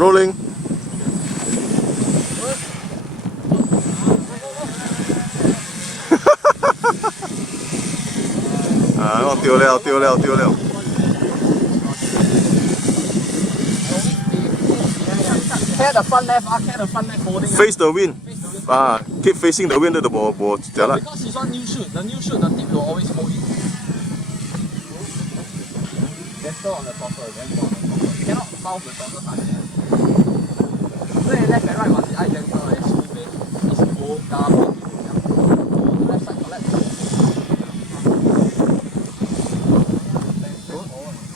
Rolling. À, tiêu leo. Catch the front left, catch the front left holding. Face the wind. Keep facing the wind. The ball. Because it's on new shoot. The new shoot, the tip will always hold it. Gentle on the throttle. You cannot mouth the throttle hard. So left and right must be eye gentle. It's smooth. It's go down. Left side collect.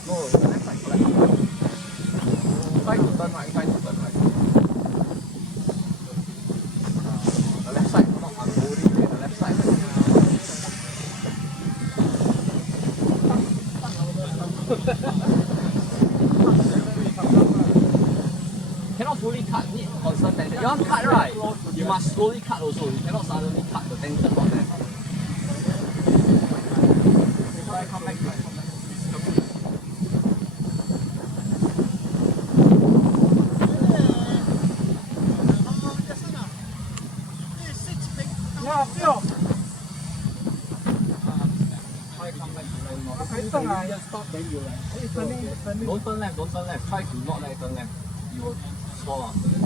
No, the left side collect. Try to turn right. The left side not unholding. The left side. Cannot fully cut, need constant tension. You want cut right? You must slowly cut also. You cannot suddenly cut the tension not there. Come back. Don't turn left. Try to not let it turn left. You will stall after that.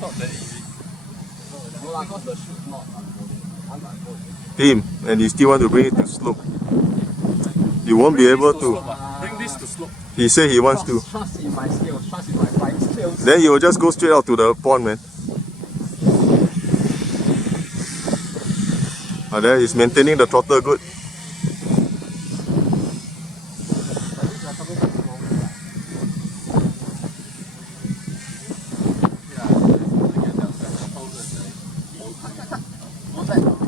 Not that easy. No lah, because the shoot not unfolding. Team, and you still want to bring it to slope. You won't be able to. Bring this to slope. He said he wants to. Trust in my skills. Trust in my flying skills. Then you will just go straight out to the pond, man. There he's maintaining the throttle good.